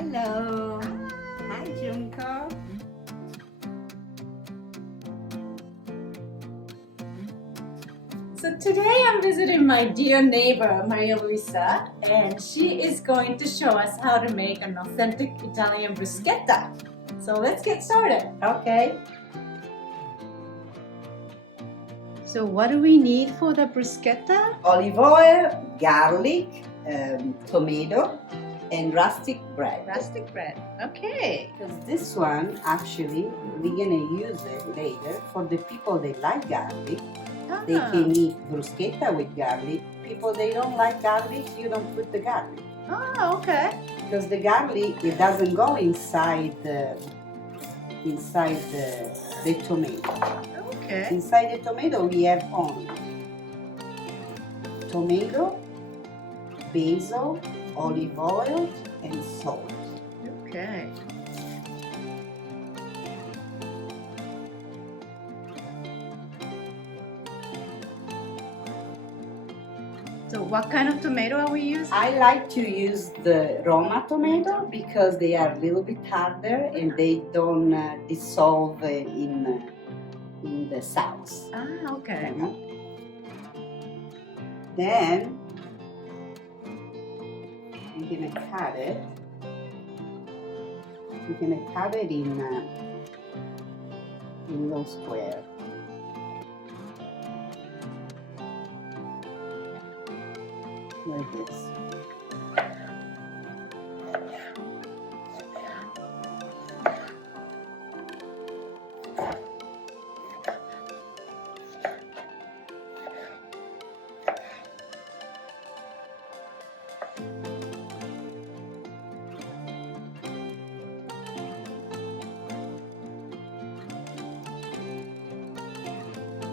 Hello. Hi, Junko. So today I'm visiting my dear neighbor Maria Luisa, and she is going to show us how to make an authentic Italian bruschetta. So let's get started. Okay. So what do we need for the bruschetta? Olive oil, garlic, tomato, and rustic bread. Rustic bread. Okay. Because this one, actually, we're gonna use it later for the people that like garlic. They can eat bruschetta with garlic. People they don't like garlic, you don't put the garlic. Oh, okay. Because the garlic, it doesn't go inside the tomato. Okay. Inside the tomato, we have only tomato, basil, olive oil, and salt. Okay. So what kind of tomato are we using? I like to use the Roma tomato because they are a little bit harder and they don't dissolve in the sauce. Ah, okay. Then I'm gonna cut it. I'm gonna cut it in little square. Like this.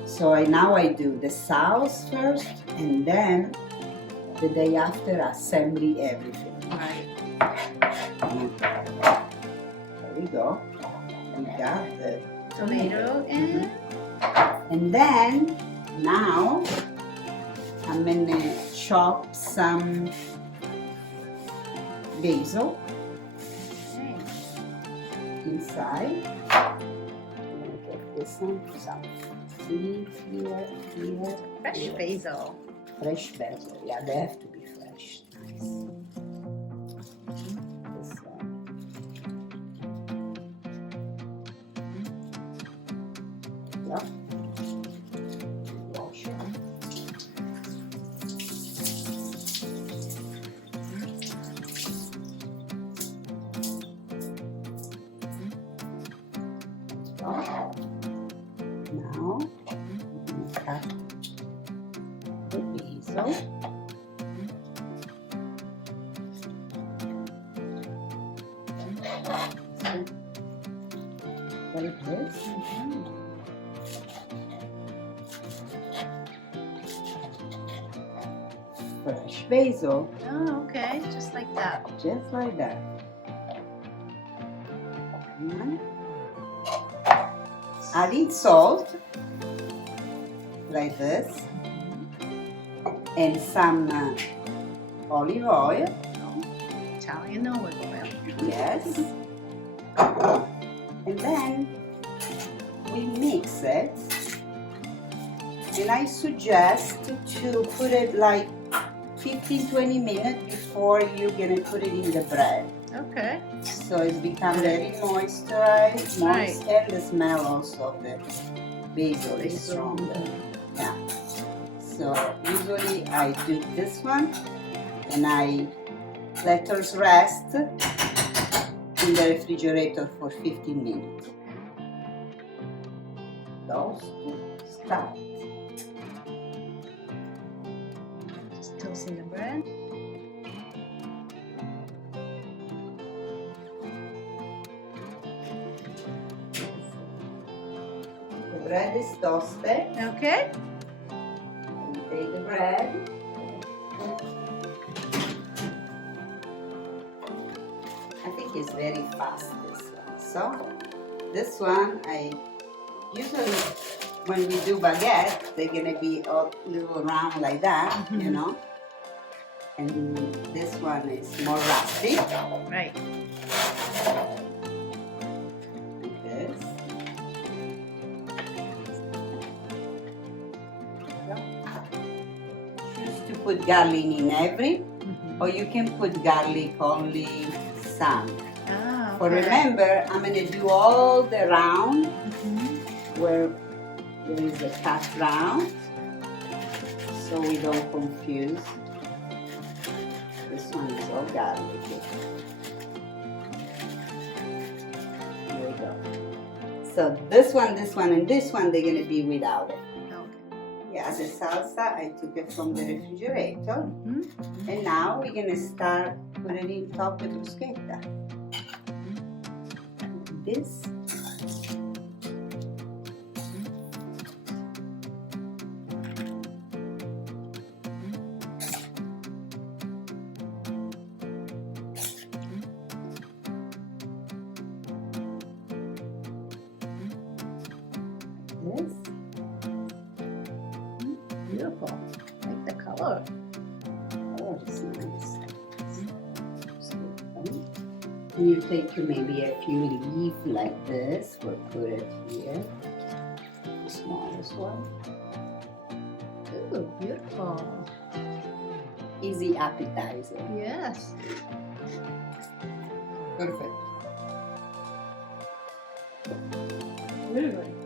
So now I do the sauce first, and then the day after assembly everything. Right. There we go. We got the Tomato and and then now I'm gonna chop some basil inside. I'm gonna get this one. Some seeds here. fresh here. basil. Fresh basil, yeah, they have to be fresh. Nice. This one. Yep. Wash it. Now, I'm going to cut the basil. Like this. Fresh basil, Oh, okay. Just like that. just like that. Adding salt, like this, and some olive oil. Italian olive oil. Yes. And then we mix it. And I suggest to put it like 15-20 minutes before you're gonna put it in the bread. Okay. So it's become very moisturized, Right. and the smell also of the basil is Basil. stronger. Yeah. So usually I do this one and I let it rest in the refrigerator for 15 minutes. Those two start. Just toasting the bread. The bread is toasted. Okay. You take the bread. I think it's very fast, this one. So this one I usually when we do baguette, they're gonna be a little round like that, you know. And this one is more rustic. Right. Like this. Choose to put garlic in every, or you can put garlic only some. Ah, But okay. remember, I'm going to do all the round where there is a cut round, so we don't confuse. This one is all garlic. Here we go. So this one, and this one, they're going to be without it. Okay. Yeah, the salsa, I took it from the refrigerator. And now we're going to start putting it on top the bruschetta. This. This. Beautiful. Like the color. Oh, it's nice. And you take maybe a few leaves like this, we'll put it here. The smallest one. Ooh, beautiful. Easy appetizer. Yes. Perfect. Really good.